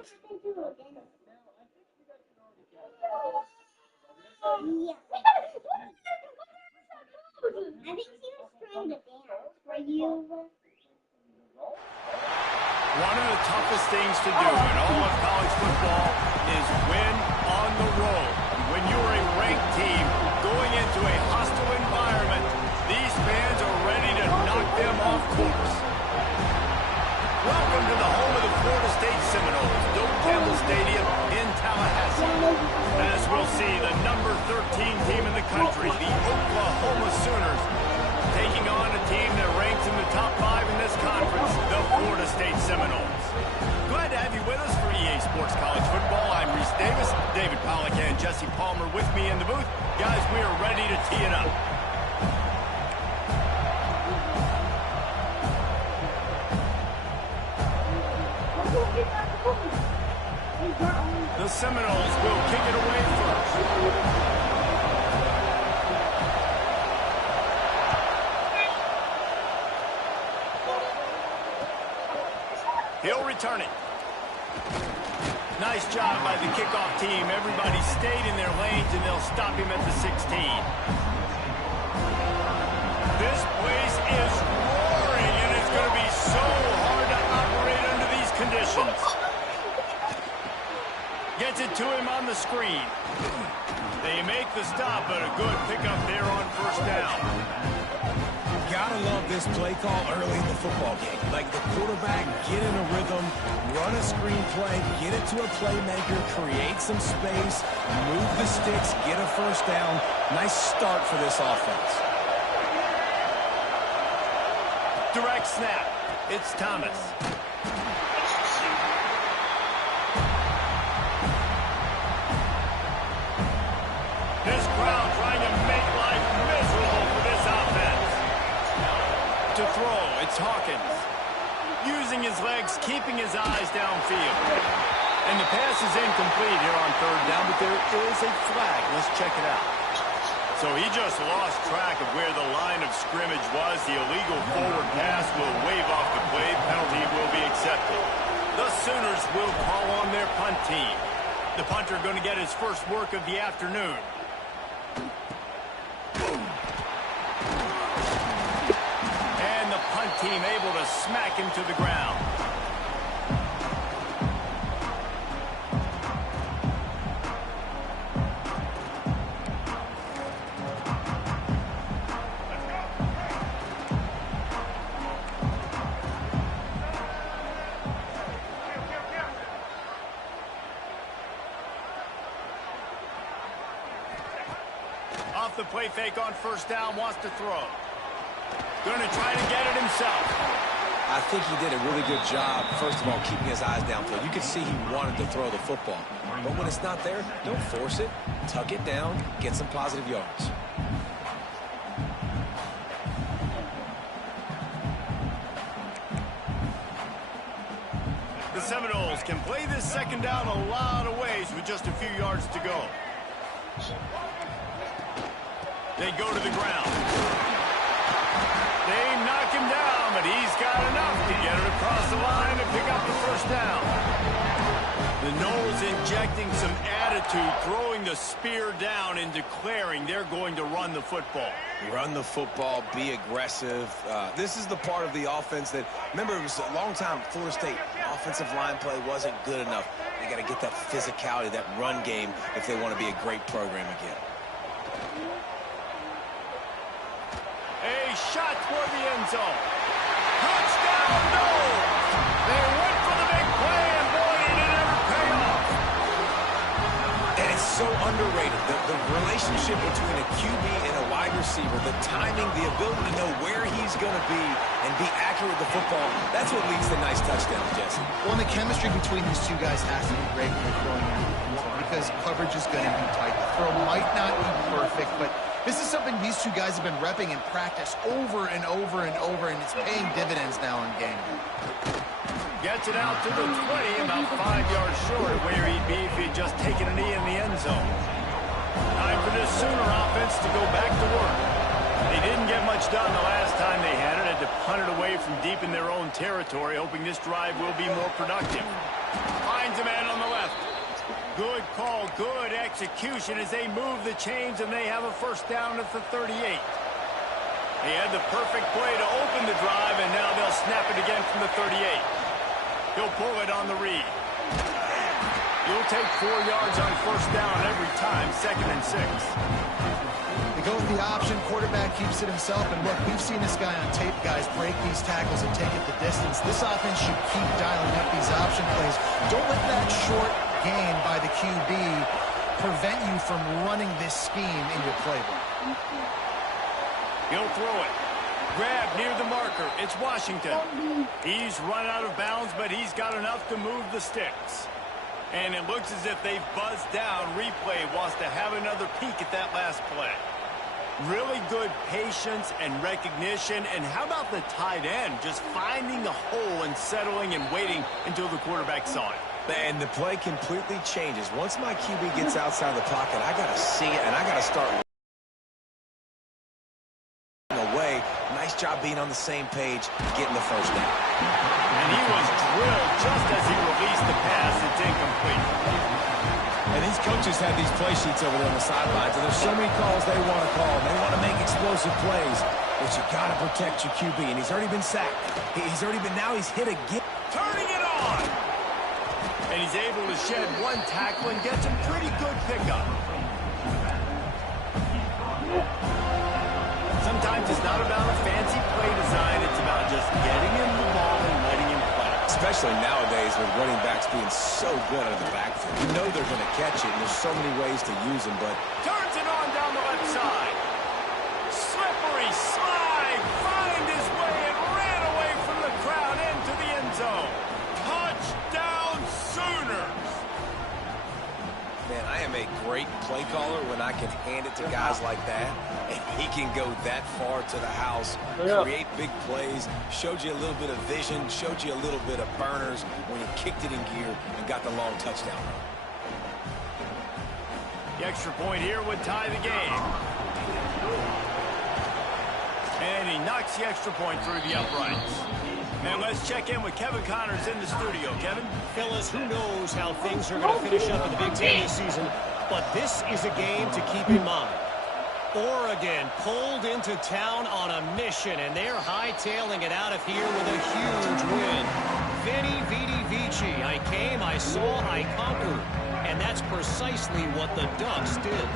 One of the toughest things to do in all of college football is win on the road. When you're a ranked team going into a hostile environment, these fans are ready to knock them off course. Welcome to the home of the Florida State Seminoles, Doak Campbell Stadium in Tallahassee. As we'll see, the number 13 team in the country, the Oklahoma Sooners, taking on a team that ranks in the top 5 in this conference, the Florida State Seminoles. Glad to have you with us for EA Sports College Football. I'm Reese Davis, David Pollack and Jesse Palmer with me in the booth. Guys, we are ready to tee it up. The Seminoles will kick it away first. He'll return it. Nice job by the kickoff team. Everybody stayed in their lanes, and they'll stop him at the 16. This place is roaring, and it's going to be so hard to operate under these conditions. Gets it to him on the screen. They make the stop, but a good pickup there on first down. Gotta love this play call early in the football game. Like the quarterback, get in a rhythm, run a screen play, get it to a playmaker, create some space, move the sticks, get a first down. Nice start for this offense. Direct snap. It's Thomas. This crowd trying to make life miserable for this offense. To throw, it's Hawkins. Using his legs, keeping his eyes downfield. And the pass is incomplete here on third down, but there is a flag. Let's check it out. So he just lost track of where the line of scrimmage was. The illegal forward pass will wave off the play. Penalty will be accepted. The Sooners will call on their punt team. The punter going to get his first work of the afternoon. Team able to smack him to the ground. Off the play fake on first down, wants to throw. Going to try to get it himself. I think he did a really good job, first of all, keeping his eyes downfield. You could see he wanted to throw the football. But when it's not there, don't force it. Tuck it down, get some positive yards. The Seminoles can play this second down a lot of ways with just a few yards to go. They go to the ground. They knock him down, but he's got enough to get it across the line and pick up the first down. The Noles injecting some attitude, throwing the spear down and declaring they're going to run the football. Run the football, be aggressive. This is the part of the offense that, remember, it was a long time, Florida State offensive line play wasn't good enough. They got to get that physicality, that run game, if they want to be a great program again. A shot toward the end zone. Touchdown, no! They went for the big play, and boy, did it ever pay off. And it's so underrated. The relationship between a QB and a wide receiver, the timing, the ability to know where he's going to be and be accurate with the football, that's what leads to nice touchdowns, Jesse. Well, and the chemistry between these two guys has to be great when they're throwing in because coverage is going to be tight. The throw might not be perfect, but this is something these two guys have been repping in practice over and over and over, and it's paying dividends now in game. Gets it out to the 20, about 5 yards short of where he'd be if he'd just taken a knee in the end zone. Time for this Sooner offense to go back to work. They didn't get much done the last time they had it. A to punt it away from deep in their own territory, hoping this drive will be more productive. Finds a man on the left. Good call, good execution as they move the chains, and they have a first down at the 38. They had the perfect play to open the drive, and now they'll snap it again from the 38. He'll pull it on the read. He'll take 4 yards on first down every time, 2nd and 6. They go with the option. Quarterback keeps it himself. And look, we've seen this guy on tape, guys, break these tackles and take it the distance. This offense should keep dialing up these option plays. Don't let that short gain by the QB prevent you from running this scheme in your playbook. He'll throw it. Grab near the marker. It's Washington. He's run out of bounds, but he's got enough to move the sticks. And it looks as if they've buzzed down. Replay wants to have another peek at that last play. Really good patience and recognition. And how about the tight end just finding the hole and settling and waiting until the quarterback saw it? And the play completely changes. Once my QB gets outside the pocket, I got to see it, and I got to start away. Nice job being on the same page, getting the first down. And he was drilled just as he released the pass. It's incomplete. And these coaches have these play sheets over there on the sidelines, and there's so many calls they want to call. They want to make explosive plays, but you got to protect your QB, and he's already been sacked. Now he's hit again. Turning it on! And he's able to shed one tackle and get some pretty good pickup. Sometimes it's not about a fancy play design. It's about just getting him the ball and letting him play. Especially nowadays with running backs being so good out of the backfield. You know they're going to catch it, and there's so many ways to use them, but... Turns it on down the left side. Slippery slide. Find his way and ran away from the crowd into the end zone. Touchdown Sooners. Man, I am a great play caller when I can hand it to guys like that, and he can go that far to the house, create big plays, showed you a little bit of vision, showed you a little bit of burners when he kicked it in gear and got the long touchdown run. The extra point here would tie the game. And he knocks the extra point through the uprights. And let's check in with Kevin Connors in the studio. Kevin? Fellas, who knows how things are going to finish up in the Big Ten this season, but this is a game to keep in mind. Oregon pulled into town on a mission, and they're hightailing it out of here with a huge win. Veni, vidi, vici. I came, I saw, I conquered. And that's precisely what the Ducks did.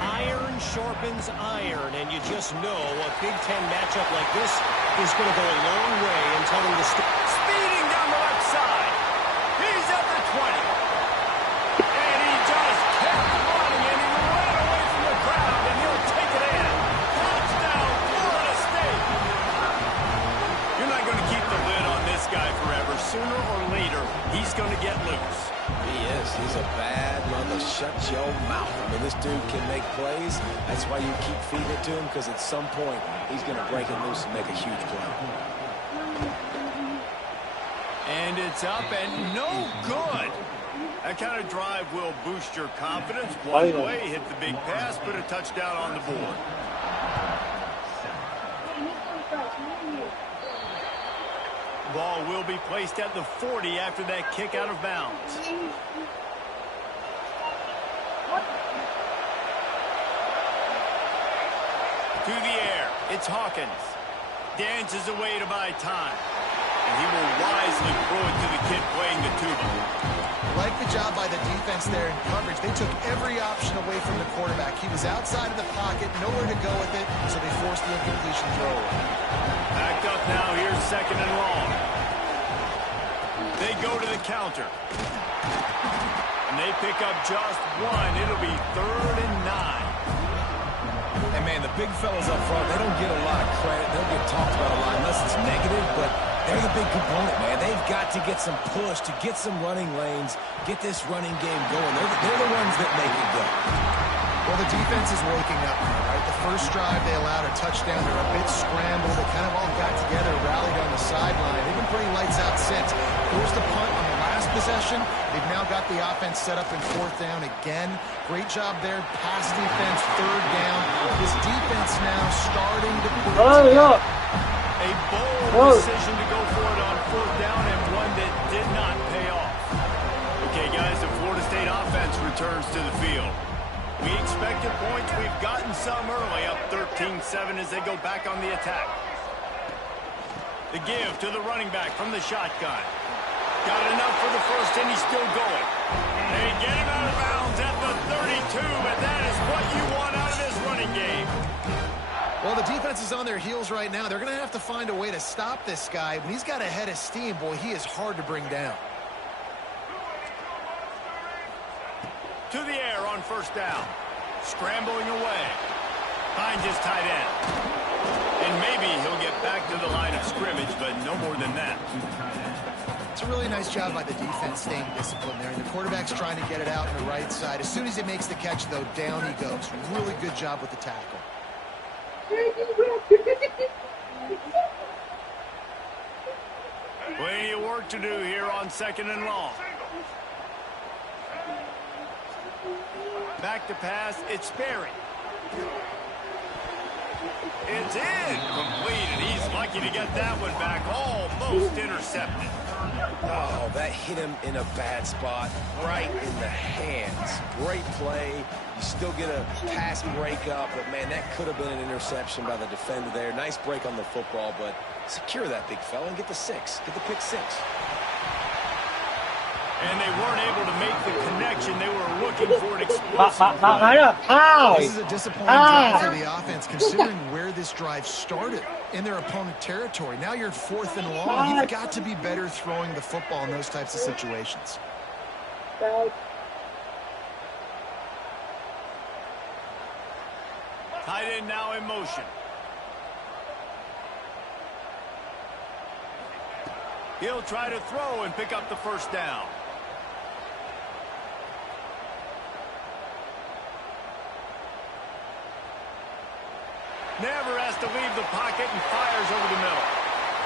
Iron sharpens iron, and you just know a Big Ten matchup like this is going to go a long way in telling the story. Speeding down the left side. He's at the 20. And he just kept running, and he ran away from the crowd, and he'll take it in. Touchdown, Florida State. You're not going to keep the lid on this guy forever. Sooner or later, he's going to get loose. He is. He's a bad mother. Shut your mouth. I mean, this dude can make plays. That's why you keep feeding it to him, because at some point, he's going to break it loose and make a huge play. And it's up and no good. That kind of drive will boost your confidence. One way, hit the big pass, put a touchdown on the board. Ball will be placed at the 40 after that kick out of bounds. To the air, it's Hawkins. Dances away to buy time. And he will wisely throw it to the kid playing the tuba. Like the job by the defense there in coverage. They took every option away from the quarterback. He was outside of the pocket, nowhere to go with it, so they forced the incompletion throw. Backed up now, here's 2nd and long. They go to the counter. And they pick up just one. It'll be 3rd and 9. And, man, the big fellas up front, they don't get a lot of credit. They'll get talked about a lot unless it's negative, but they're the big component, man. They've got to get some push, to get some running lanes, get this running game going. They're the ones that make it go. Well, the defense is waking up now, right? The first drive they allowed a touchdown. They're a bit scrambled. They kind of all got together, rallied on the sideline. They've been pretty lights out since. Forced a punt on the last possession. They've now got the offense set up in 4th down again. Great job there. Pass defense, 3rd down. This defense now starting to put it together. And A bold decision to go for it on 4th down, and one that did not pay off. Okay, guys, the Florida State offense returns to the field. We expected points. We've gotten some early, up 13-7 as they go back on the attack. The give to the running back from the shotgun. Got enough for the first, and he's still going. They get him out of bounds at the 32, and that is what you want out of this running game. Well, the defense is on their heels right now. They're going to have to find a way to stop this guy. When he's got a head of steam, boy, he is hard to bring down. To the air on 1st down. Scrambling away. Finds his tight end. And maybe he'll get back to the line of scrimmage, but no more than that. It's a really nice job by the defense staying disciplined there. And the quarterback's trying to get it out on the right side. As soon as he makes the catch, though, down he goes. Really good job with the tackle. Plenty of work to do here on 2nd and long. Back to pass. It's Sperry. It's in. Complete, and he's lucky to get that one back. Almost intercepted. Oh, that hit him in a bad spot, right in the hands. Great play. You still get a pass breakup, but, man, that could have been an interception by the defender there. Nice break on the football, but secure that big fella and get the 6. Get the pick 6. And they weren't able to make the connection. They were looking for an explosive play. This is a disappointing drive for the offense, considering where this drive started in their opponent territory. Now you're 4th and long. You've got to be better throwing the football in those types of situations. Tight end now in motion. He'll try to throw and pick up the 1st down. Never has to leave the pocket and fires over the middle.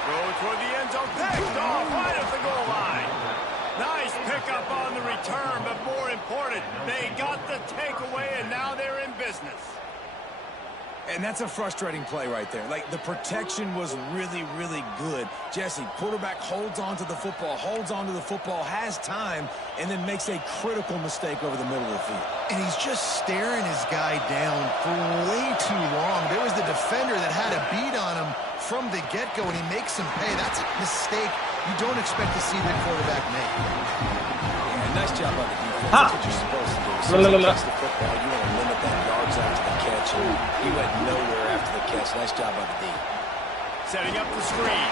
Throw toward the end zone. Picked off right at the goal line. Nice pickup on the return, but more important, they got the takeaway, and now they're in business. And that's a frustrating play right there. Like, the protection was really, really good. Jesse, quarterback holds on to the football, has time, and then makes a critical mistake over the middle of the field. And he's just staring his guy down for way too long. There was the defender that had a beat on him from the get-go, and he makes him pay. That's a mistake you don't expect to see the quarterback make. Yeah, nice job by the defense. That's what you're supposed to do. As soon as you catch the football, you want to limit that yards after the catch. And he went nowhere after the catch. Nice job by the D. Setting up the screen.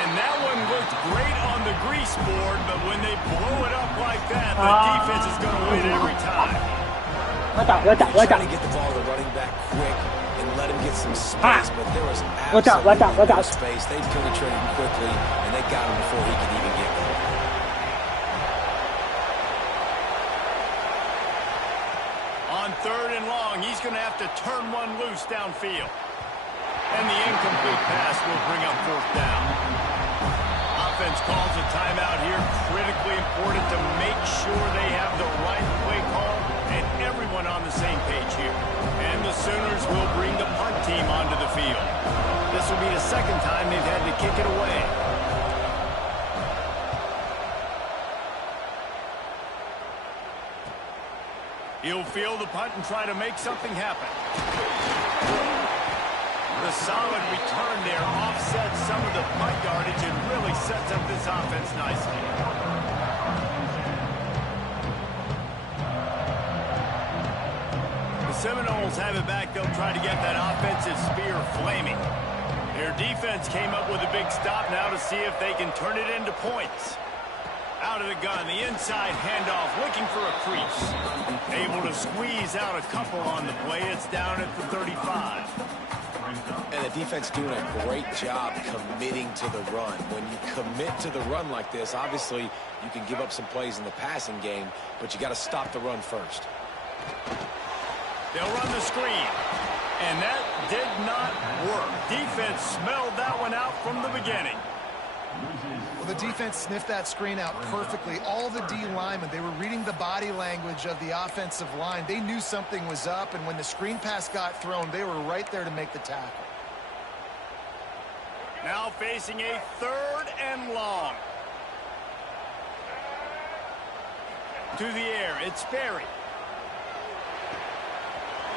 And that one looked great on the grease board, but when they blow it up like that, the defense is going to win every time. Trying to get the ball to the running back quick and let him get some space, but there was absolutely no space. They penetrated quickly, and they got him before he could even get there. On 3rd and long, he's going to have to turn one loose downfield. And the incomplete pass will bring up 4th down. Offense calls a timeout here. Critically important to make sure they have the right play call and everyone on the same page here. And the Sooners will bring the punt team onto the field. This will be the 2nd time they've had to kick it away. He'll field the punt and try to make something happen. The solid return there offsets some of the punt yardage and really sets up this offense nicely. The Seminoles have it back. They'll try to get that offensive spear flaming. Their defense came up with a big stop now to see if they can turn it into points. Out of the gun, the inside handoff, looking for a crease. Able to squeeze out a couple on the play. It's down at the 35. And the defense doing a great job committing to the run. When you commit to the run like this, obviously you can give up some plays in the passing game, but you got to stop the run first. They'll run the screen. And that did not work. Defense smelled that one out from the beginning. Well, the defense sniffed that screen out perfectly. All the D linemen, they were reading the body language of the offensive line. They knew something was up, and when the screen pass got thrown, they were right there to make the tackle. Now facing a 3rd and long. To the air, it's Sperry.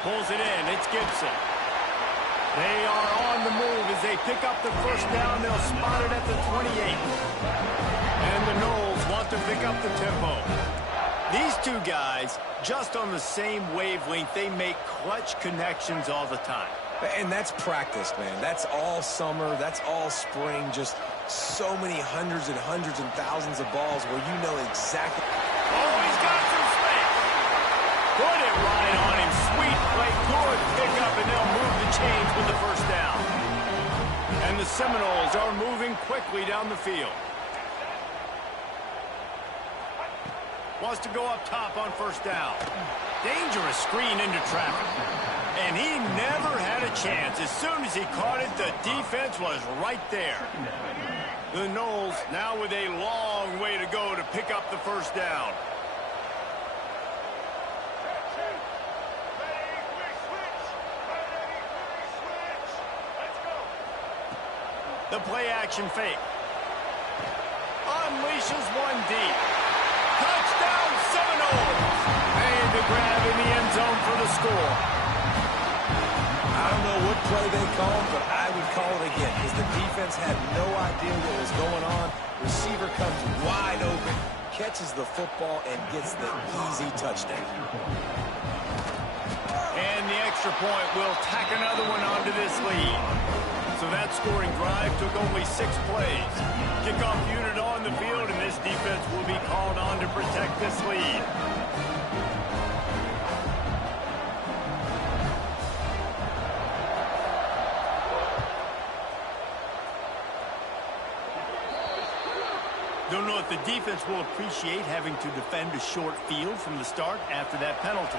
Pulls it in, it's Gibson. They are on the move as they pick up the first down. They'll spot it at the 28. And the Noles want to pick up the tempo. These two guys, just on the same wavelength, they make clutch connections all the time. And that's practice, man. That's all summer. That's all spring. Just so many hundreds and thousands of balls where you know exactly. Oh, he's got some space. Put it right on him. Sweet play. Good pickup, and they'll move the chains with the first down. And the Seminoles are moving quickly down the field. Wants to go up top on first down. Dangerous screen into traffic. And he never had a chance. As soon as he caught it, the defense was right there. The Noles now with a long way to go to pick up the first down. The play action fake. Unleashes one deep. Touchdown Seminoles. Made the grab in the end zone for the score. I don't know what play they called, but I would call it again because the defense had no idea what was going on. Receiver comes wide open, catches the football, and gets the easy touchdown. And the extra point will tack another one onto this lead. So that scoring drive took only 6 plays. Kickoff unit on the field, and this defense will be called on to protect this lead. Don't know if the defense will appreciate having to defend a short field from the start after that penalty.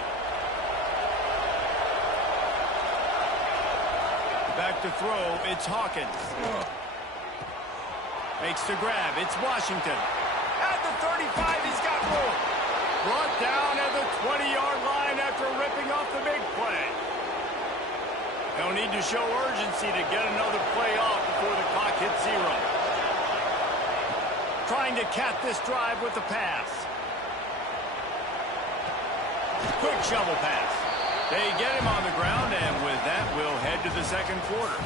Back to throw, it's Hawkins. Makes the grab, it's Washington. At the 35, he's got room. Brought down at the 20-yard line after ripping off the big play. They'll need to show urgency to get another play off before the clock hits 0. Trying to cap this drive with the pass. Quick shovel pass. They get him on the ground, and with that, we'll head to the second quarter.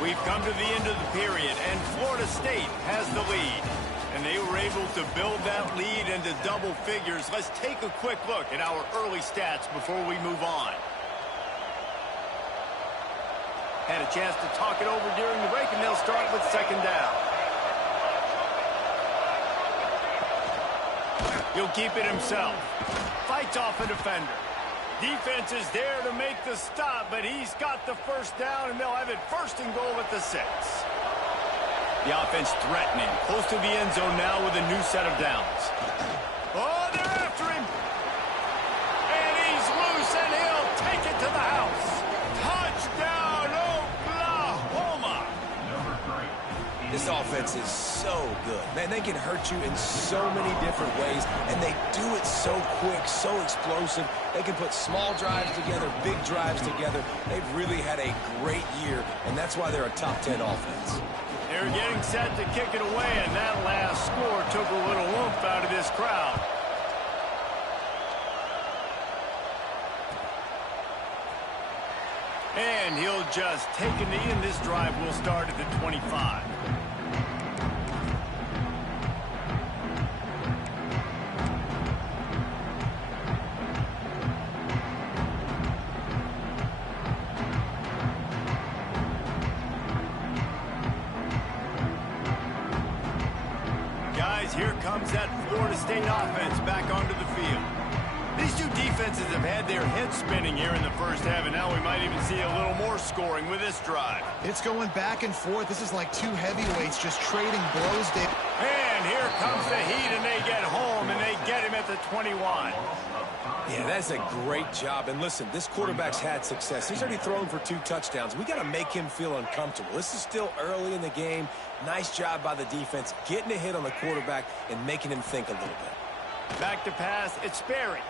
We've come to the end of the period, and Florida State has the lead. And they were able to build that lead into double figures. Let's take a quick look at our early stats before we move on. Had a chance to talk it over during the break, and they'll start with second down. He'll keep it himself. Fights off a defender. Defense is there to make the stop, but he's got the first down, and they'll have it 1st and goal at the 6. The offense threatening. Close to the end zone now with a new set of downs. Oh, they're after him. And he's loose, and he'll take it to the house. Touchdown, Oklahoma. This offense is so good. Man, they can hurt you in so many different ways, and they do it so quick, so explosive. They can put small drives together, big drives together. They've really had a great year, and that's why they're a top 10 offense. They're getting set to kick it away, and that last score took a little oomph out of this crowd. And he'll just take a knee, and this drive will start at the 25. Guys, here comes that Florida State offense back onto the field. These two defenses have had their heads spinning here in the first half, and now we might even see a little more scoring with this drive. It's going back and forth. This is like two heavyweights just trading blows. And here comes the heat, and they get home, and they get him at the 21. Yeah, that's a great job. And listen, this quarterback's had success. He's already thrown for 2 touchdowns. We got to make him feel uncomfortable. This is still early in the game. Nice job by the defense, getting a hit on the quarterback and making him think a little bit. Back to pass, it's Sperry.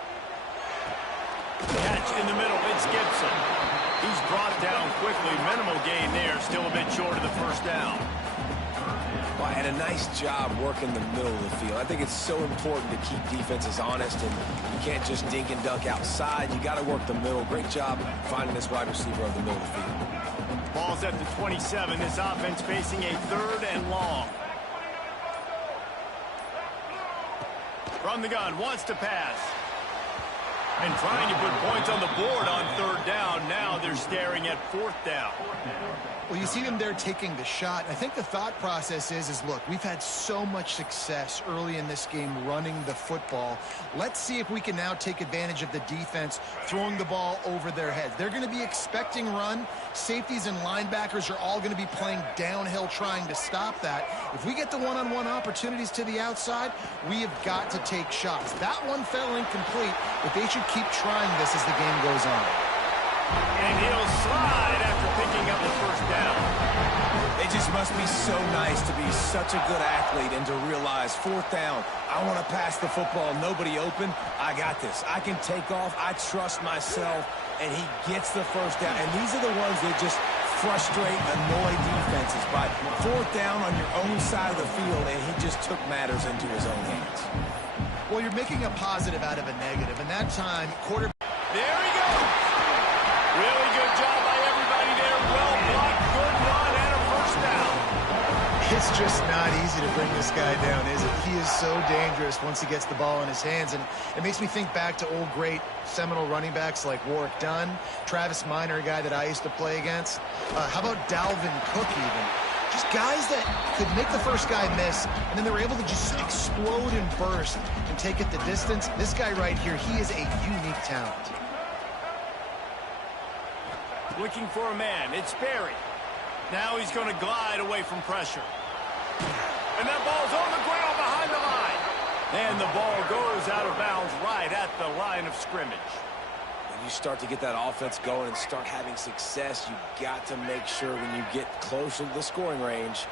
Catch in the middle, it's Gibson. He's brought down quickly. Minimal gain there. Still a bit short of the first down. Well, and a nice job working the middle of the field. I think it's so important to keep defenses honest, and you can't just dink and dunk outside. You got to work the middle. Great job finding this wide receiver over the middle of the field. Ball's at the 27. This offense facing a 3rd and long. From the gun, wants to pass. And trying to put points on the board on 3rd down. Now they're staring at 4th down. Well, you see them there taking the shot. I think the thought process is look, we've had so much success early in this game running the football. Let's see if we can now take advantage of the defense throwing the ball over their heads. They're going to be expecting run. Safeties and linebackers are all going to be playing downhill trying to stop that. If we get the one-on-one opportunities to the outside, we have got to take shots. That one fell incomplete, but they should keep trying this as the game goes on. And he'll slide after picking up the first down. It just must be so nice to be such a good athlete and to realize 4th down, I want to pass the football, nobody open, I got this. I can take off, I trust myself, and he gets the first down. And these are the ones that just frustrate, annoy defenses by 4th down on your own side of the field, and he just took matters into his own hands. Well, you're making a positive out of a negative, and that time, quarterback. There he goes. Really good job by everybody there. Well blocked, good run, and a first down. It's just not easy to bring this guy down, is it? He is so dangerous once he gets the ball in his hands, and it makes me think back to old great Seminole running backs like Warwick Dunn, Travis Minor, a guy that I used to play against. How about Dalvin Cook even? Just guys that could make the first guy miss, and then they were able to just explode and burst and take it the distance. This guy right here, he is a unique talent. Looking for a man. It's Berry. Now he's going to glide away from pressure. And that ball's on the ground behind the line. And the ball goes out of bounds right at the line of scrimmage. When you start to get that offense going and start having success, you got to make sure when you get closer to the scoring range,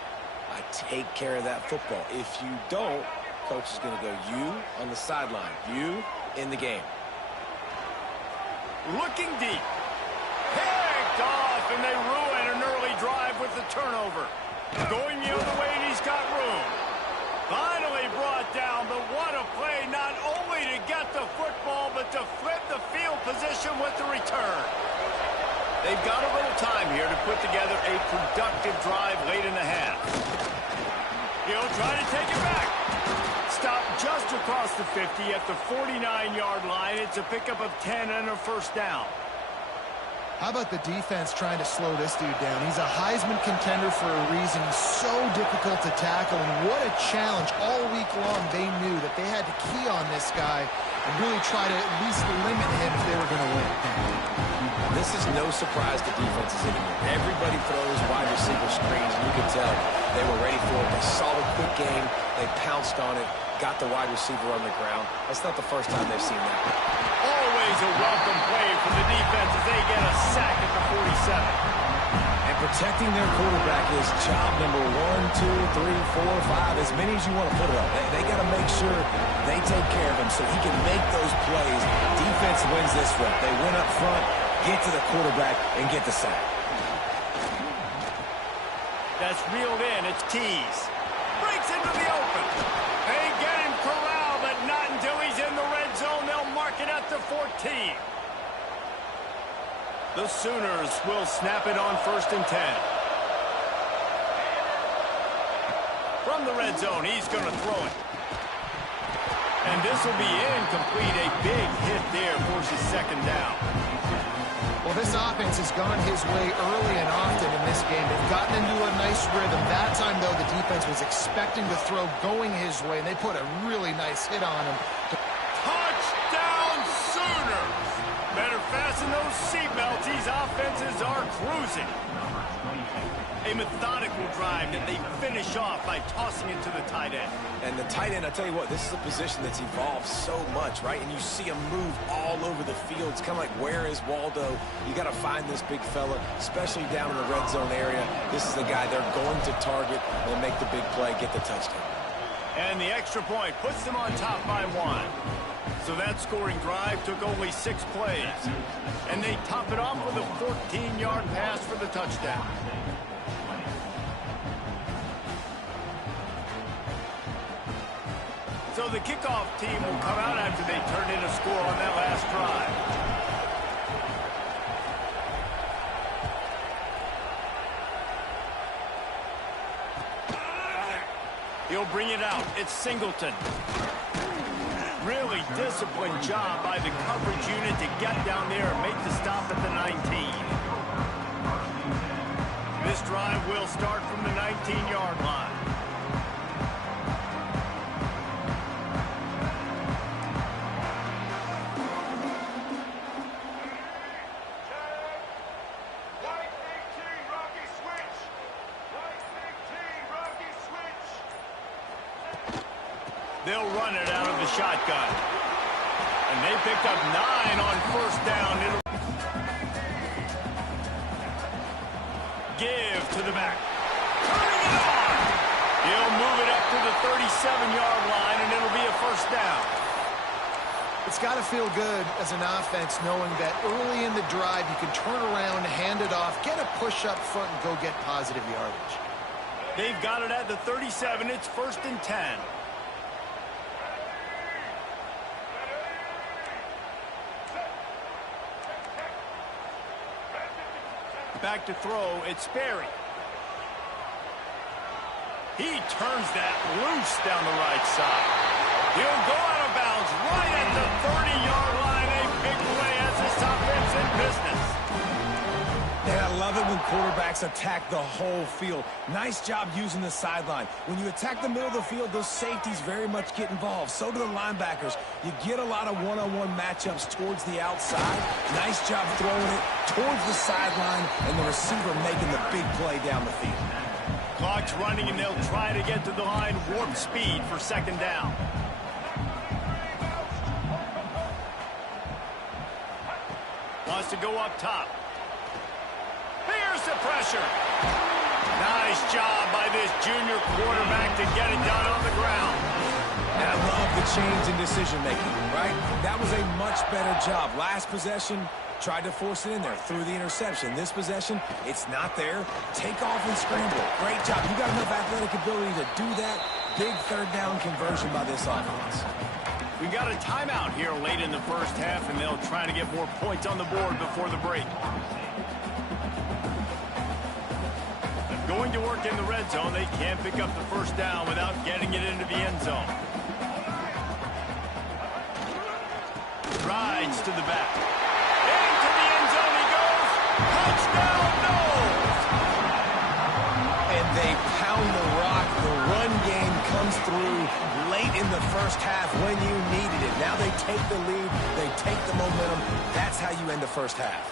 I take care of that football. If you don't, coach is going to go, you on the sideline, you in the game. Looking deep. Picked off, and they ruin an early drive with the turnover. Going the other way, and he's got room. Finally brought down, but what a play, not only to get the football, but to flip the field position with the return. They've got a little time here to put together a productive drive late in the half. He'll try to take it back. Stop just across the 50 at the 49-yard line. It's a pickup of 10 and a first down. How about the defense trying to slow this dude down? He's a Heisman contender for a reason. He's so difficult to tackle, and what a challenge. All week long, they knew that they had to key on this guy and really try to at least limit him if they were going to win. This is no surprise to defenses anymore. Everybody throws wide receiver screens, and you can tell they were ready for it. They saw the quick game. They pounced on it, got the wide receiver on the ground. That's not the first time they've seen that. Always a welcome play from the defense as they get a sack at the 47. And protecting their quarterback is job number 1, 2, 3, 4, 5, as many as you want to put it up. They got to make sure they take care of him so he can make those plays. Defense wins this rep. They win up front, get to the quarterback, and get the sack. That's reeled in. It's Keys. Breaks into the open. They get him corralled, but not until he's in the red zone. They'll mark it at the 14. The Sooners will snap it on 1st and 10. From the red zone, he's going to throw it. And this will be incomplete. A big hit there forces 2nd down. Well, this offense has gone his way early and often in this game. They've gotten into a nice rhythm. That time, though, the defense was expecting the throw going his way, and they put a really nice hit on him. Touchdown, Sooners! Better fasten those seatbelts. These offenses are cruising. A methodical drive that they finish off by tossing it to the tight end. And the tight end, I tell you what, this is a position that's evolved so much, right? And you see him move all over the field. It's kind of like, where is Waldo? You got to find this big fella, especially down in the red zone area. This is the guy they're going to target and make the big play, get the touchdown. And the extra point puts them on top by 1. So that scoring drive took only 6 plays. And they top it off with a 14-yard pass for the touchdown. So the kickoff team will come out after they turn in a score on that last drive. He'll bring it out. It's Singleton. Really disciplined job by the coverage unit to get down there and make the stop at the 19. This drive will start from the 19-yard line. They'll run it out of the shotgun. And they picked up 9 on first down. It'll give to the back. Turning it on. He'll move it up to the 37-yard line, and it'll be a first down. It's got to feel good as an offense knowing that early in the drive you can turn around, hand it off, get a push up front, and go get positive yardage. They've got it at the 37. It's 1st and 10. Back to throw, it's Sperry. He turns that loose down the right side. He'll go out of bounds right at the 30-yard line. A big play as this offense in business. And I love it when quarterbacks attack the whole field. Nice job using the sideline. When you attack the middle of the field, those safeties very much get involved. So do the linebackers. You get a lot of one-on-one matchups towards the outside. Nice job throwing it towards the sideline, and the receiver making the big play down the field. Clock's running, and they'll try to get to the line warp speed for 2nd down. Wants to go up top. Here's the pressure. Nice job by this junior quarterback to get it done on the ground. And I love the change in decision-making, right? That was a much better job. Last possession, tried to force it in there, threw the interception. This possession, it's not there. Take off and scramble. Great job. You got enough athletic ability to do that. Big 3rd down conversion by this offense. We got a timeout here late in the first half, and they'll try to get more points on the board before the break. Going to work in the red zone. They can't pick up the first down without getting it into the end zone. Rides to the back. Into the end zone he goes. Touchdown, Knowles! And they pound the rock. The run game comes through late in the first half when you needed it. Now they take the lead. They take the momentum. That's how you end the first half.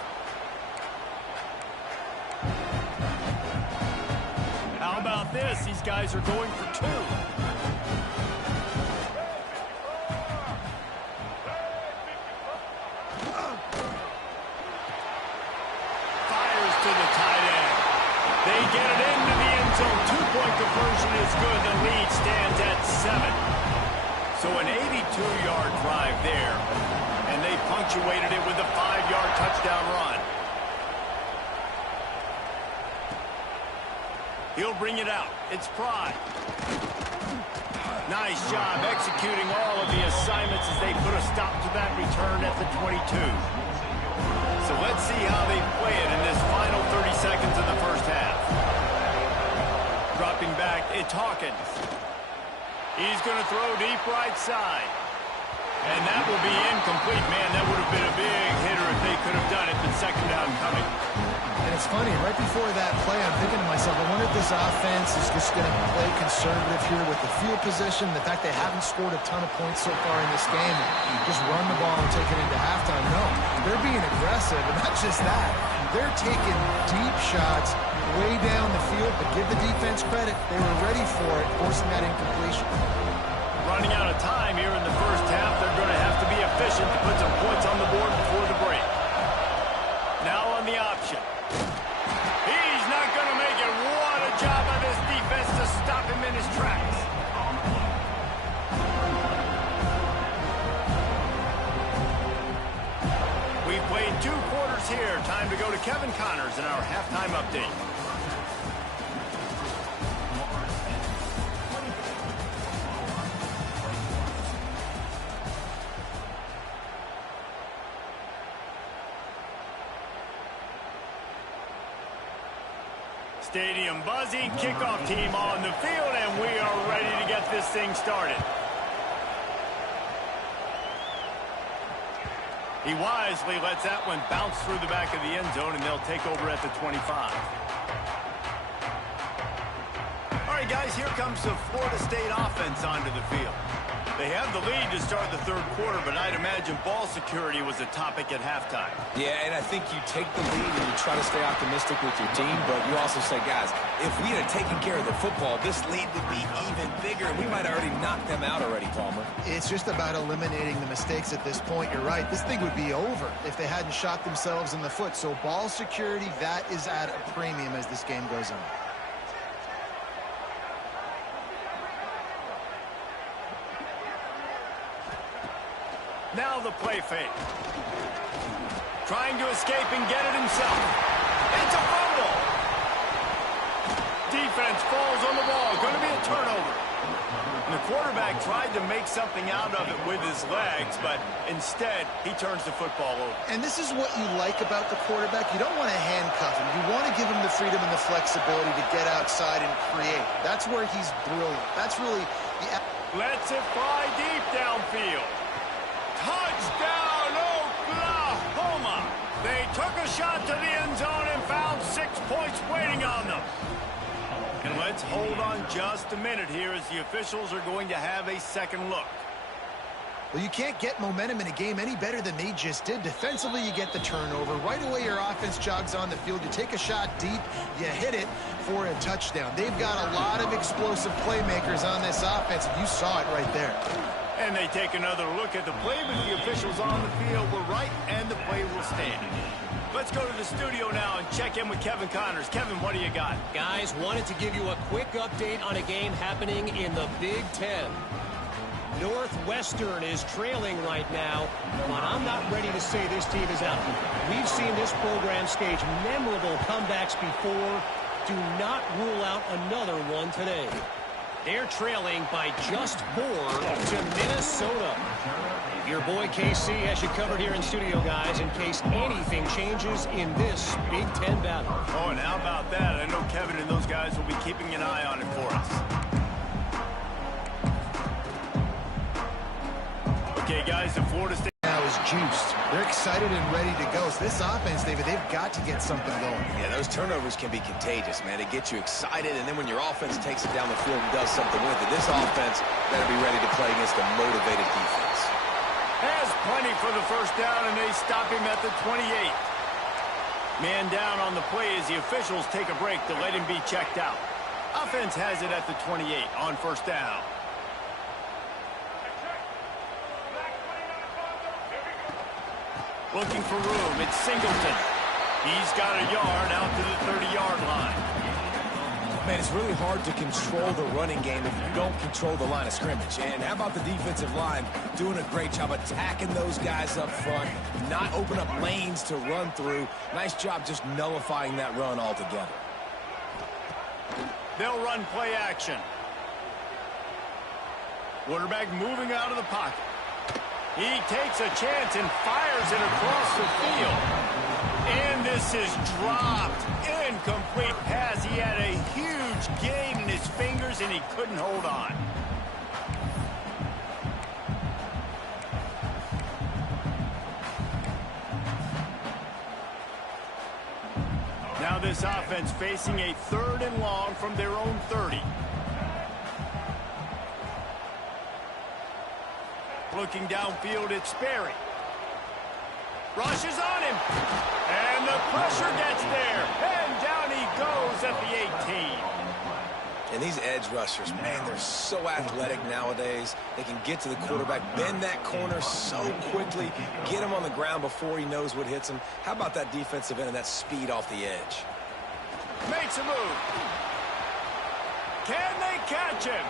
How about this? These guys are going for 2. Fires to the tight end. They get it into the end zone. 2-point conversion is good. The lead stands at 7. So an 82-yard drive there. And they punctuated it with a 5-yard touchdown run. He'll bring it out. It's Pride. Nice job executing all of the assignments as they put a stop to that return at the 22. So let's see how they play it in this final 30 seconds of the first half. Dropping back, it's Hawkins. He's going to throw deep right side. And that will be incomplete. Man, that would have been a big hitter if they could have done it, but 2nd down coming. And it's funny, right before that play, I'm thinking to myself, I wonder if this offense is just going to play conservative here with the field position, the fact they haven't scored a ton of points so far in this game, and just run the ball and take it into halftime. No, they're being aggressive, and not just that. They're taking deep shots way down the field, but give the defense credit. They were ready for it, forcing that incompletion. Running out of time here in the first half. They're going to have to be efficient to put some points on the board before the break. Now on the option. He's not going to make it. What a job by this defense to stop him in his tracks. 2 quarters here. Time to go to Kevin Connors in our halftime update. Stadium buzzing, kickoff team on the field, and we are ready to get this thing started. He wisely lets that one bounce through the back of the end zone, and they'll take over at the 25. All right, guys, here comes the Florida State offense onto the field. They have the lead to start the 3rd quarter, but I'd imagine ball security was a topic at halftime. Yeah, and I think you take the lead and you try to stay optimistic with your team, but you also say, guys, if we had taken care of the football, this lead would be even bigger, and we might have already knocked them out already, Palmer. It's just about eliminating the mistakes at this point. You're right. This thing would be over if they hadn't shot themselves in the foot. So ball security, that is at a premium as this game goes on. Now the play fake. Trying to escape and get it himself. It's a fumble. Defense falls on the ball. Going to be a turnover. And the quarterback tried to make something out of it with his legs, but instead he turns the football over. And this is what you like about the quarterback. You don't want to handcuff him. You want to give him the freedom and the flexibility to get outside and create. That's where he's brilliant. That's really the... Lets it fly deep downfield. Touchdown, Oklahoma! They took a shot to the end zone and found 6 points waiting on them. And let's hold on just a minute here as the officials are going to have a second look. Well, you can't get momentum in a game any better than they just did. Defensively, you get the turnover. Right away, your offense jogs on the field. You take a shot deep, you hit it for a touchdown. They've got a lot of explosive playmakers on this offense, and you saw it right there. And they take another look at the play, but the officials on the field were right, and the play will stand. Let's go to the studio now and check in with Kevin Connors. Kevin, what do you got? Guys, wanted to give you a quick update on a game happening in the Big Ten. Northwestern is trailing right now, but I'm not ready to say this team is out. We've seen this program stage memorable comebacks before. Do not rule out another one today. They're trailing by just 4 to Minnesota. Your boy KC has you covered here in studio, guys, in case anything changes in this Big Ten battle. Oh, and how about that? I know Kevin and those guys will be keeping an eye on it for us. Okay, guys, the Florida State now is juiced. They're excited and ready to go. So this offense, David, they've got to get something going. Yeah, those turnovers can be contagious, man. They get you excited, and then when your offense takes it down the field and does something with it, this offense better be ready to play against a motivated defense. Has plenty for the first down, and they stop him at the 28. Man down on the play as the officials take a break to let him be checked out. Offense has it at the 28 on first down. Looking for room, it's Singleton. He's got a yard out to the 30-yard line. Man, it's really hard to control the running game if you don't control the line of scrimmage. And how about the defensive line doing a great job attacking those guys up front, not open up lanes to run through. Nice job just nullifying that run altogether. They'll run play action. Quarterback moving out of the pocket. He takes a chance and fires it across the field. And this is dropped. Incomplete pass. He had a huge gain in his fingers, and he couldn't hold on. Now this offense facing a 3rd and long from their own 30. Looking downfield, it's Sperry. Rushes on him. And the pressure gets there. And down he goes at the 18. And these edge rushers, man, they're so athletic nowadays. They can get to the quarterback, bend that corner so quickly, get him on the ground before he knows what hits him. How about that defensive end and that speed off the edge? Makes a move. Can they catch him?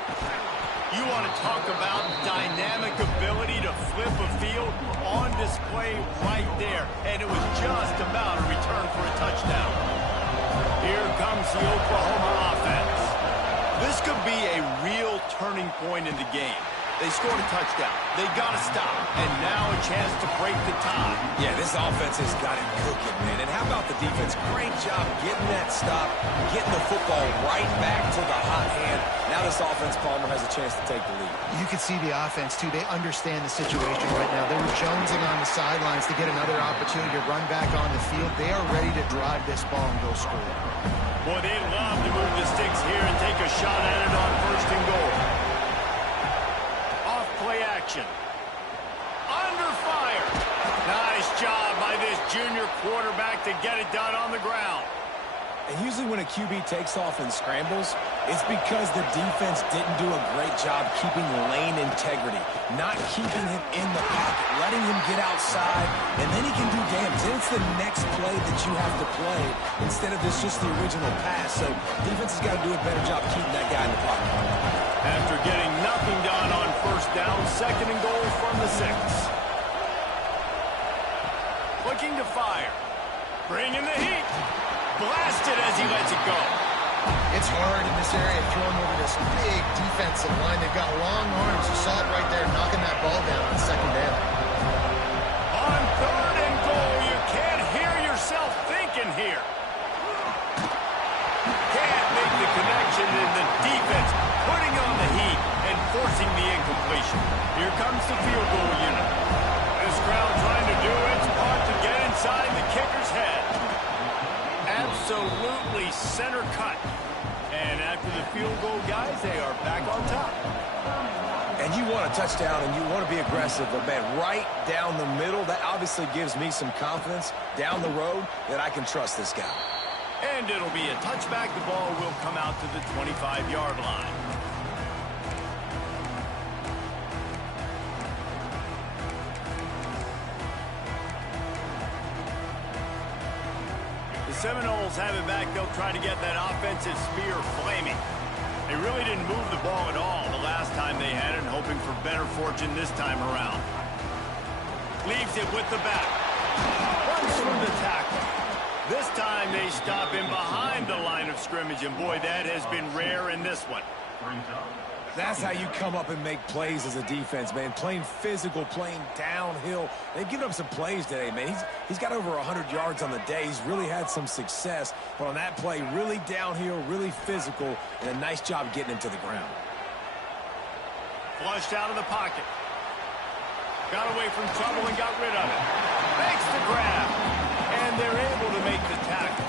You want to talk about dynamic ability to flip a field on display right there, and it was just about a return for a touchdown. Here comes the Oklahoma offense. This could be a real turning point in the game. They scored a touchdown. They got to stop. And now a chance to break the tie. Yeah, this offense has got it cooking, man. And how about the defense? Great job getting that stop, getting the football right back to the hot hand. Now this offense, Palmer, has a chance to take the lead. You can see the offense, too. They understand the situation right now. They were jonesing on the sidelines to get another opportunity to run back on the field. They are ready to drive this ball and go score. Boy, they'd love to move the sticks here and take a shot at it on 1st and goal. Play action. Under fire. Nice job by this junior quarterback to get it done on the ground. And usually when a QB takes off and scrambles, it's because the defense didn't do a great job keeping lane integrity, not keeping him in the pocket, letting him get outside, and then he can do damage. Then it's the next play that you have to play instead of this just the original pass. So defense has got to do a better job keeping that guy in the pocket. After getting nothing done on 1st down, 2nd and goal from the 6. Looking to fire. Bringing the heat. Blasted as he lets it go. It's hard in this area throwing over this big defensive line. They've got long arms. You saw it right there, knocking that ball down on 2nd down. On 3rd and goal, you can't hear yourself thinking here. Can't make the connection in the defense, putting on the heat and forcing the incompletion. Here comes the field goal unit. This crowd trying to do its part to get inside the kicker's head. Absolutely center cut. And after the field goal, guys, they are back on top. And you want a touchdown and you want to be aggressive, but man, right down the middle, that obviously gives me some confidence down the road that I can trust this guy. And it'll be a touchback. The ball will come out to the 25-yard line. The Seminoles have it back. They'll try to get that offensive spear flaming. They really didn't move the ball at all the last time they had it, and hoping for better fortune this time around. Leaves it with the back. Runs from the tackle. This time they stop him behind the line of scrimmage, and boy, that has been rare in this one. That's how you come up and make plays as a defense, man. Playing physical, playing downhill. They've given up some plays today, man. He's got over 100 yards on the day. He's really had some success. But on that play, really downhill, really physical, and a nice job getting him to the ground. Flushed out of the pocket. Got away from trouble and got rid of it. Makes the grab. And they're able to make the tackle.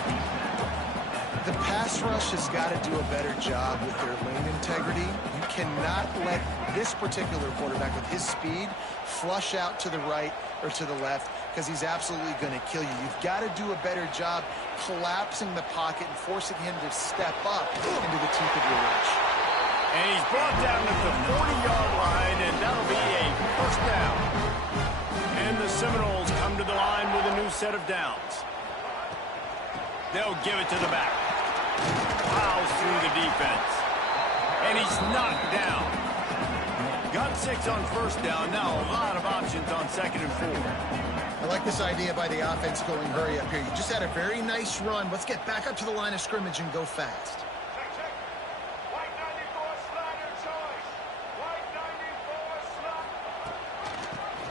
The pass rush has got to do a better job with their lane integrity. You cannot let this particular quarterback with his speed flush out to the right or to the left, because he's absolutely going to kill you. You've got to do a better job collapsing the pocket and forcing him to step up into the teeth of your rush. And he's brought down at the 40-yard line, and that'll be a 1st down. And the Seminoles come to the line with a new set of downs. They'll give it to the back. Plows through the defense. And he's knocked down. Got 6 on 1st down. Now a lot of options on 2nd and 4. I like this idea by the offense going hurry up here. You just had a very nice run. Let's get back up to the line of scrimmage and go fast.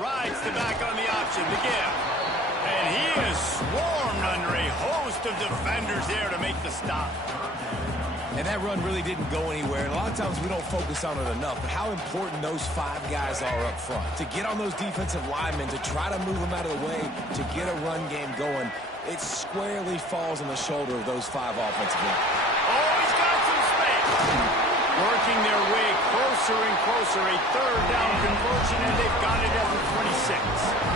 Rides the back on the option, the give. And he is swarmed under a host of defenders there to make the stop. And that run really didn't go anywhere. And a lot of times we don't focus on it enough, but how important those 5 guys are up front. To get on those defensive linemen, to try to move them out of the way, to get a run game going, it squarely falls on the shoulder of those 5 offensive linemen. Oh, he's got some space. Working their way closer and closer. A 3rd down conversion, and they've got it at the 26.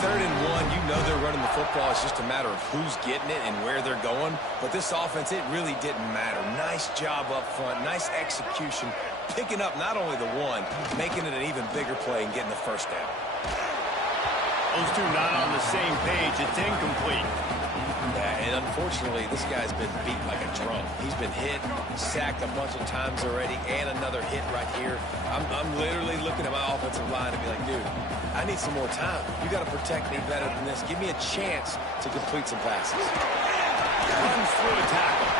3rd and 1, you know they're running the football. It's just a matter of who's getting it and where they're going. But this offense, it really didn't matter. Nice job up front, nice execution, picking up not only the 1, making it an even bigger play and getting the 1st down. Those two not on the same page. It's incomplete. Yeah, and unfortunately, this guy's been beat like a drum. He's been hit, sacked a bunch of times already, and another hit right here. I'm literally looking at my offensive line and be like, dude, I need some more time. You got to protect me better than this. Give me a chance to complete some passes. Runs through a tackle.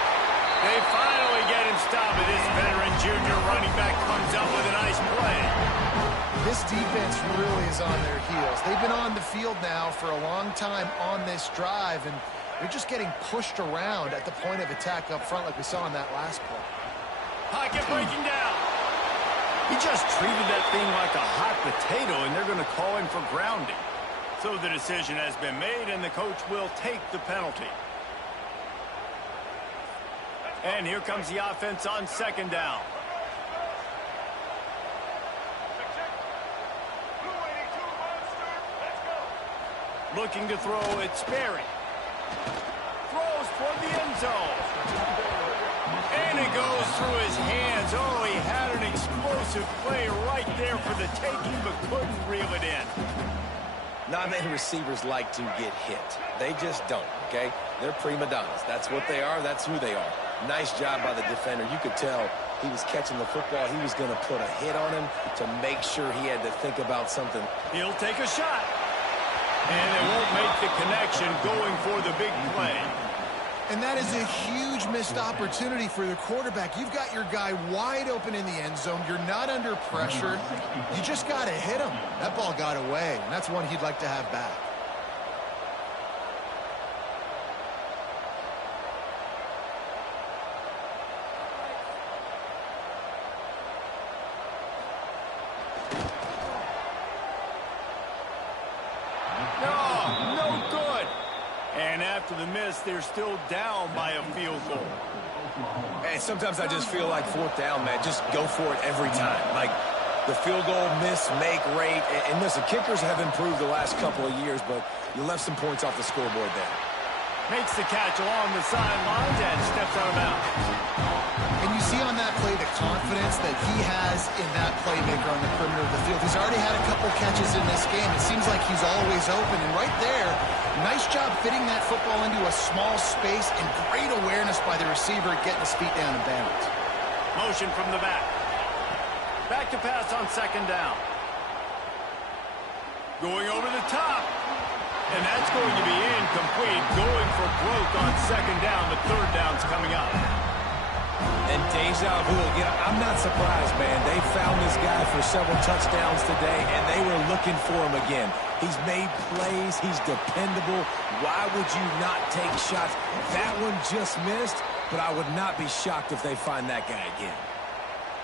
They finally get him stopped, but this veteran junior running back comes up with a nice play. This defense really is on their heels. They've been on the field now for a long time on this drive, and they're just getting pushed around at the point of attack up front like we saw in that last play. Pocket breaking down. He just treated that thing like a hot potato, and they're going to call him for grounding. So the decision has been made, and the coach will take the penalty. And here comes the offense on second down. Looking to throw, it's Sperry. Throws toward the end zone. And it goes through his hands. Oh, he had an explosive play right there for the taking, but couldn't reel it in. Not many receivers like to get hit. They just don't, okay? They're prima donnas. That's what they are. That's who they are. Nice job by the defender. You could tell he was catching the football. He was going to put a hit on him to make sure he had to think about something. He'll take a shot. And it won't make the connection going for the big play. And that is a huge missed opportunity for the quarterback. You've got your guy wide open in the end zone. You're not under pressure. You just got to hit him. That ball got away, and that's one he'd like to have back. After the miss, they're still down by a field goal. Hey, sometimes I just feel like fourth down, man. Just go for it every time. Like the field goal miss, make rate. And listen, kickers have improved the last couple of years, but you left some points off the scoreboard there. Makes the catch along the sidelines and steps out of bounds. And you see on that play the confidence that he has in that playmaker on the perimeter of the field. He's already had a couple catches in this game. It seems like he's always open. And right there, nice job fitting that football into a small space and great awareness by the receiver getting his feet down in bounds. Motion from the back. Back to pass on second down. Going over the top. And that's going to be incomplete. Going for broke on second down. The third down's coming up. And deja vu again. I'm not surprised, man. They found this guy for several touchdowns today, and they were looking for him again. He's made plays. He's dependable. Why would you not take shots? That one just missed, but I would not be shocked if they find that guy again.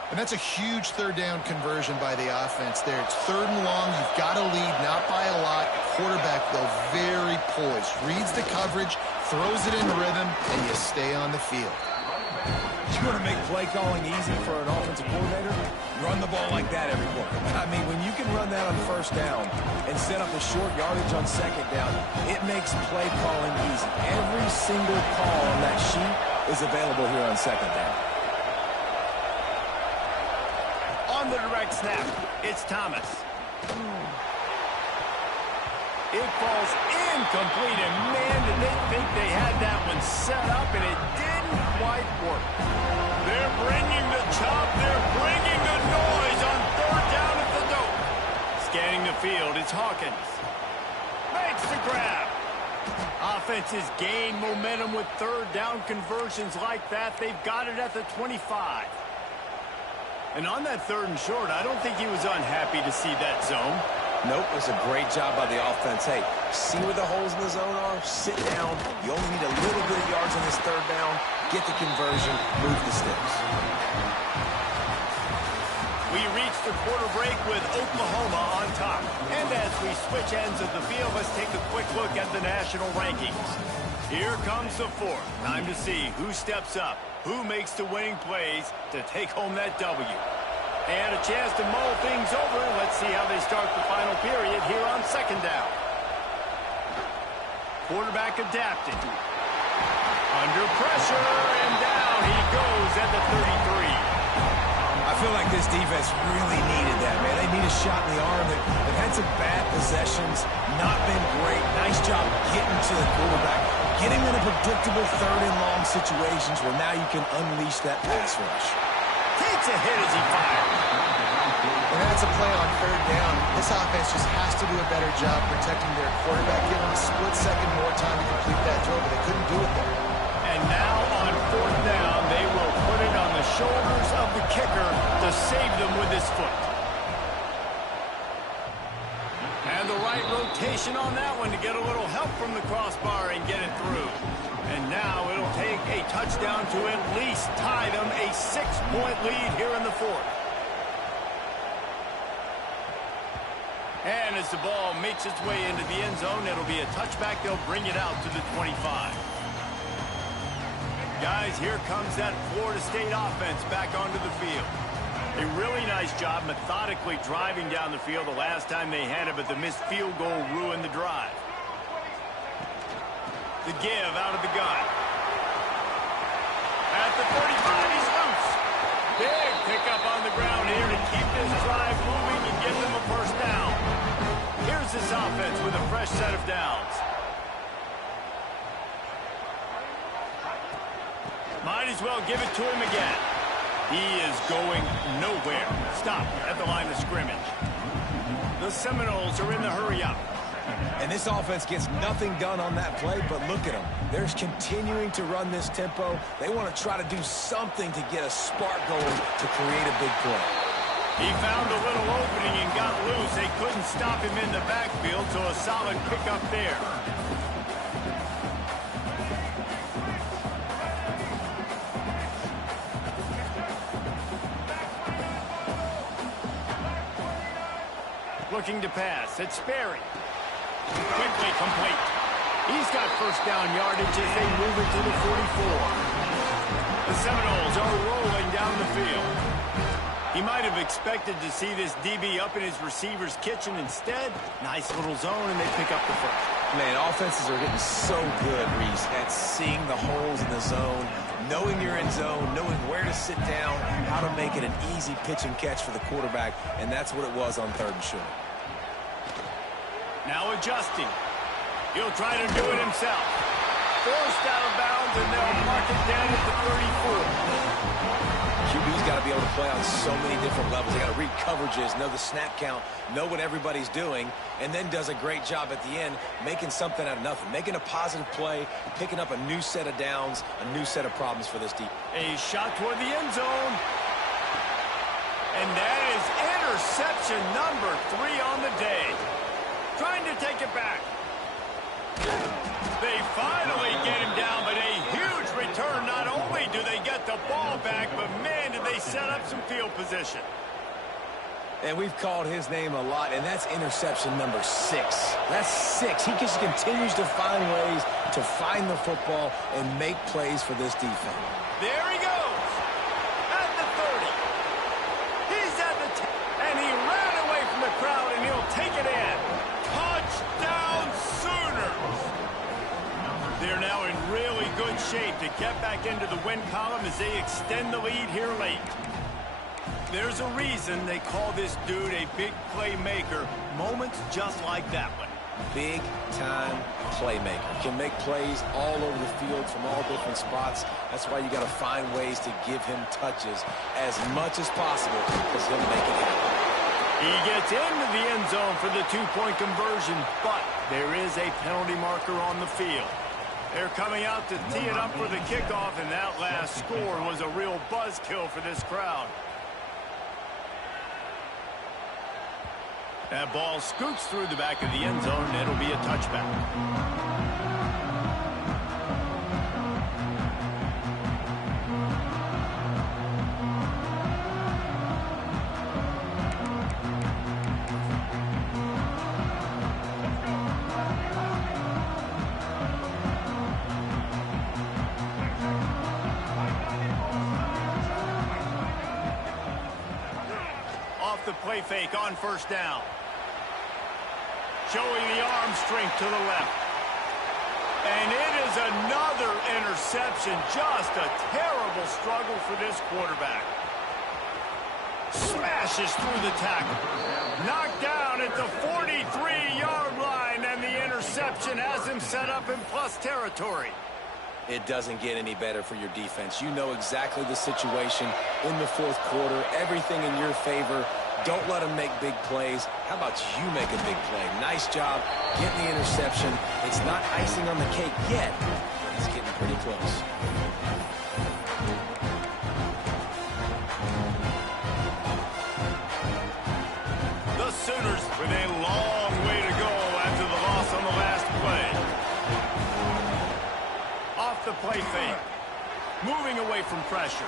And that's a huge third down conversion by the offense there. It's third and long. You've got to lead, not by a lot. Quarterback, though, very poised. Reads the coverage, throws it in rhythm, and you stay on the field. You want to make play calling easy for an offensive coordinator? Run the ball like that everywhere. I mean, when you can run that on first down and set up a short yardage on second down, it makes play calling easy. Every single call on that sheet is available here on second down. On the direct snap, it's Thomas. It falls incomplete, and man, did they think they had that one set up, and it didn't quite work. They're bringing the chop, they're bringing the noise on third down at the dope. Scanning the field, it's Hawkins. Makes the grab. Offenses gain momentum with third down conversions like that. They've got it at the 25. And on that third and short, I don't think he was unhappy to see that zone. Nope, it's a great job by the offense. Hey, see where the holes in the zone are, sit down. You only need a little bit of yards on this third down, get the conversion, move the sticks. We reach the quarter break with Oklahoma on top. And as we switch ends of the field, let's take a quick look at the national rankings. Here comes the fourth. Time to see who steps up, who makes the winning plays to take home that W. And a chance to mull things over. Let's see how they start the final period here on second down. Quarterback adapting. Under pressure, and down he goes at the 33. I feel like this defense really needed that, man. They need a shot in the arm. They've had lots of bad possessions, not been great. Nice job getting to the quarterback, getting in a predictable third and long situations where now you can unleash that pass rush. Takes a hit as he fires. And that's a play on third down. This offense just has to do a better job protecting their quarterback, give them a split second more time to complete that throw, but they couldn't do it there. And now on fourth down, they will put it on the shoulders of the kicker to save them with his foot. And the right rotation on that one to get a little help from the crossbar and get it through. And now it'll take a touchdown to at least tie them a 6-point lead here in the fourth. And as the ball makes its way into the end zone, it'll be a touchback. They'll bring it out to the 25. Guys, here comes that Florida State offense back onto the field. A really nice job methodically driving down the field the last time they had it, but the missed field goal ruined the drive. The give out of the gun. At the 35, he's loose. Big pickup on the ground here to keep this drive moving and give them a first down. Here's this offense with a fresh set of downs. Might as well give it to him again. He is going nowhere. Stop at the line of scrimmage. The Seminoles are in the hurry-up. And this offense gets nothing done on that play, but look at them. They're continuing to run this tempo. They want to try to do something to get a spark going to create a big play. He found a little opening and got loose. They couldn't stop him in the backfield, so a solid pickup there. Looking to pass. It's Sperry. Quickly complete. He's got first down yardage as they move it to the 44. The Seminoles are rolling down the field. He might have expected to see this DB up in his receiver's kitchen. Instead, nice little zone, and they pick up the first. Man, offenses are getting so good, Reese, at seeing the holes in the zone, knowing you're in zone, knowing where to sit down, how to make it an easy pitch and catch for the quarterback, and that's what it was on third and short. Now adjusting. He'll try to do it himself. Forced out of bounds, and they'll mark it down at the 34. QB's got to be able to play on so many different levels. They got to read coverages, know the snap count, know what everybody's doing, and then does a great job at the end making something out of nothing, making a positive play, picking up a new set of downs, a new set of problems for this deep. A shot toward the end zone. And that is interception number 3 on the day. Trying to take it back. They finally get him down, but a huge return. Not only do they get the ball back, but man, did they set up some field position. And we've called his name a lot, and that's interception number 6. That's 6. He just continues to find ways to find the football and make plays for this defense. There he goes. At the 30. He's at the 10. And he ran away from the crowd, and he'll take it in. Touchdown Sooners. They're now in really good shape to get back into the win column as they extend the lead here late. There's a reason they call this dude a big playmaker. Moments just like that one. Big-time playmaker. Can make plays all over the field from all different spots. That's why you got to find ways to give him touches as much as possible because he'll make it happen. He gets into the end zone for the 2-point conversion, but there is a penalty marker on the field. They're coming out to tee it up for the kickoff, and that last score was a real buzzkill for this crowd. That ball scoots through the back of the end zone, and it'll be a touchback. Off the play fake on first down. Showing the arm strength to the left. And it is another interception. Just a terrible struggle for this quarterback. Smashes through the tackle. Knocked down at the 40. him set up in plus territory. It doesn't get any better for your defense. You know exactly the situation in the fourth quarter, everything in your favor. Don't let them make big plays. How about you make a big play? Nice job getting the interception. It's not icing on the cake yet. It's getting pretty close. The Sooners with a long way to go after the loss on the last play. Off the play fake. Moving away from pressure.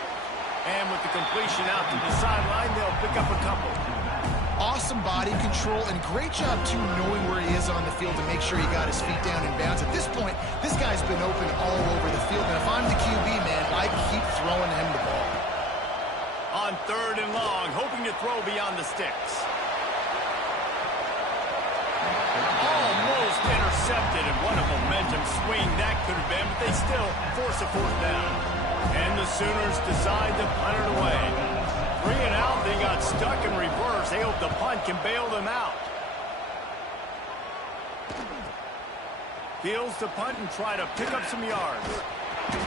And with the completion out to the sideline, they'll pick up a couple. Awesome body control and great job, too, knowing where he is on the field to make sure he got his feet down in bounds. At this point, this guy's been open all over the field. And if I'm the QB, man, I keep throwing him the ball. On 3rd and long, hoping to throw beyond the sticks. Almost intercepted, and what a momentum swing that could have been, but they still force a 4th down. And the Sooners decide to punt it away. 3 and out, they got stuck in reverse. They hope the punt can bail them out. Fields to punt and try to pick up some yards.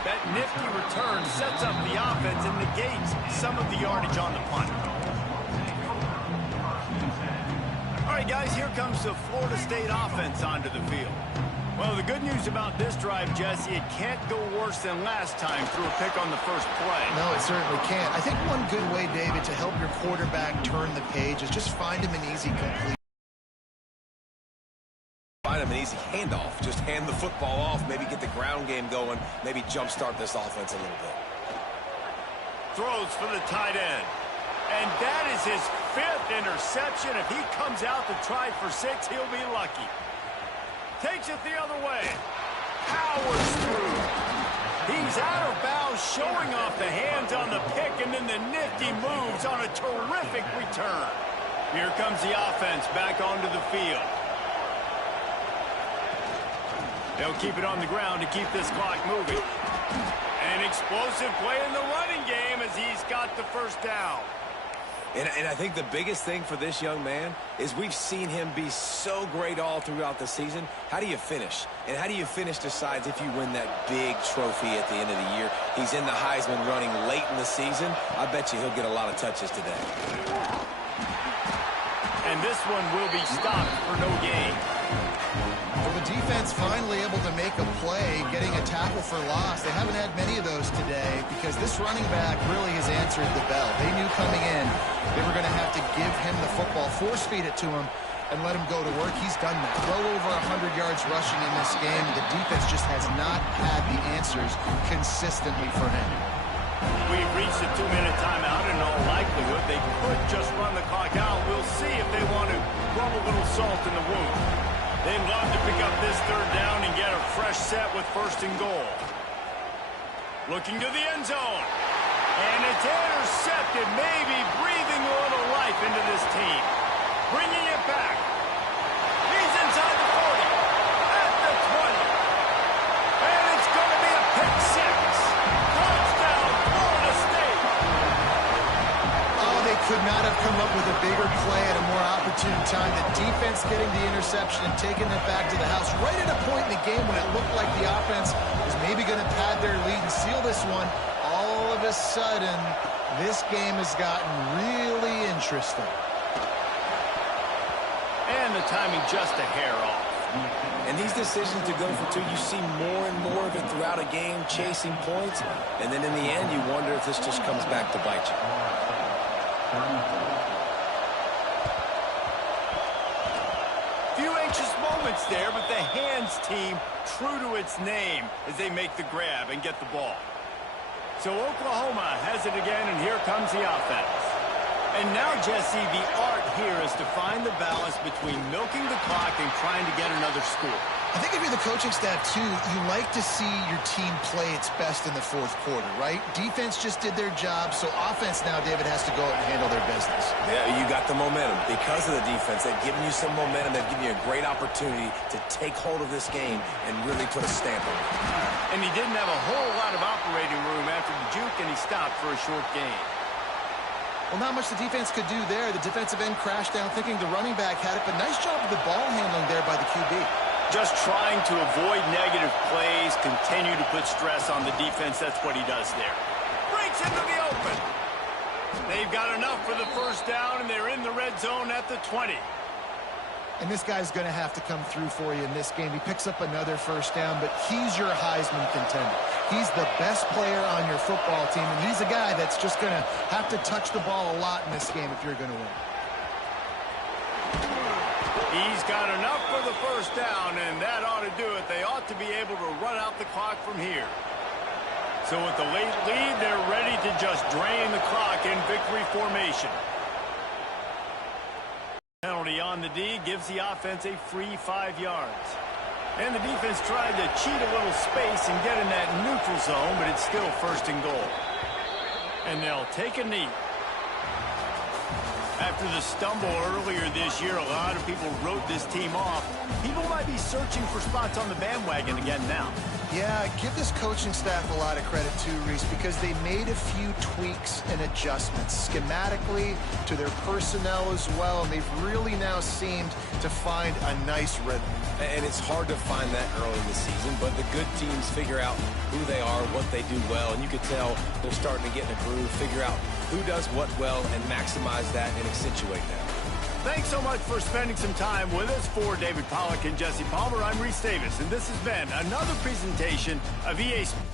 That nifty return sets up the offense and negates some of the yardage on the punt. All right, guys, here comes the Florida State offense onto the field. Well, the good news about this drive, Jesse, it can't go worse than last time through a pick on the first play. No, it certainly can't. I think one good way, David, to help your quarterback turn the page is just find him an easy complete. Find him an easy handoff. Just hand the football off, maybe get the ground game going, maybe jumpstart this offense a little bit. Throws for the tight end. And that is his 5th interception. If he comes out to try for 6, he'll be lucky. Takes it the other way. Powers through. He's out of bounds, showing off the hands on the pick, and then the nifty moves on a terrific return. Here comes the offense back onto the field. They'll keep it on the ground to keep this clock moving. An explosive play in the running game as he's got the first down. And I think the biggest thing for this young man is we've seen him be so great all throughout the season. How do you finish? And how do you finish decides if you win that big trophy at the end of the year. He's in the Heisman running late in the season. I bet you he'll get a lot of touches today. And this one will be stopped for no gain. Well, the defense finally able to make a play, getting a tackle for loss. They haven't had many of those today because this running back really has answered the bell. They knew coming in they were going to have to give him the football, force feed it to him, and let him go to work. He's done that. Well over 100 yards rushing in this game. The defense just has not had the answers consistently for him. We've reached a 2-minute timeout. In all likelihood, they could just run the clock out. We'll see if they want to rub a little salt in the wound. They'd love to pick up this 3rd down and get a fresh set with 1st and goal. Looking to the end zone. And it's intercepted, maybe breathing a little life into this team. Bringing it back. He's inside the 40. At the 20. And it's going to be a pick 6. Touchdown, Florida State. Oh, they could not have come up with a bigger play at a more opportune time. The defense getting the interception and taking it back to the house right at a point in the game when it looked like the offense was maybe going to pad their lead and seal this one. All of a sudden, this game has gotten really interesting. And the timing just a hair off. And these decisions to go for 2, you see more and more of it throughout a game, chasing points. And then in the end, you wonder if this just comes back to bite you. Few anxious moments there, but the hands team true to its name as they make the grab and get the ball. So Oklahoma has it again, and here comes the offense. And now, Jesse, the art here is to find the balance between milking the clock and trying to get another score. I think if you're the coaching staff, too, you like to see your team play its best in the fourth quarter, right? Defense just did their job, so offense now, David, has to go out and handle their business. Yeah, you got the momentum. Because of the defense, they've given you some momentum. They've given you a great opportunity to take hold of this game and really put a stamp on it. And he didn't have a whole lot of operating room after the juke, and he stopped for a short gain. Well, not much the defense could do there. The defensive end crashed down thinking the running back had it, but nice job of the ball handling there by the QB. Just trying to avoid negative plays, continue to put stress on the defense. That's what he does there. Breaks into the open. They've got enough for the first down, and they're in the red zone at the 20. And this guy's going to have to come through for you in this game. He picks up another first down, but he's your Heisman contender. He's the best player on your football team, and he's a guy that's just going to have to touch the ball a lot in this game if you're going to win. He's got enough for the first down, and that ought to do it. They ought to be able to run out the clock from here. So with the late lead, they're ready to just drain the clock in victory formation. Penalty on the D gives the offense a free 5 yards. And the defense tried to cheat a little space and get in that neutral zone, but it's still first and goal. And they'll take a knee. After the stumble earlier this year, a lot of people wrote this team off. People might be searching for spots on the bandwagon again now. Yeah, give this coaching staff a lot of credit too, Reese, because they made a few tweaks and adjustments schematically to their personnel as well, and they've really now seemed to find a nice rhythm. And it's hard to find that early in the season, but the good teams figure out who they are, what they do well, and you can tell they're starting to get in a groove, figure out who does what well, and maximize that and accentuate that. Thanks so much for spending some time with us. For David Pollack and Jesse Palmer, I'm Reese Davis, and this has been another presentation of EA Sports.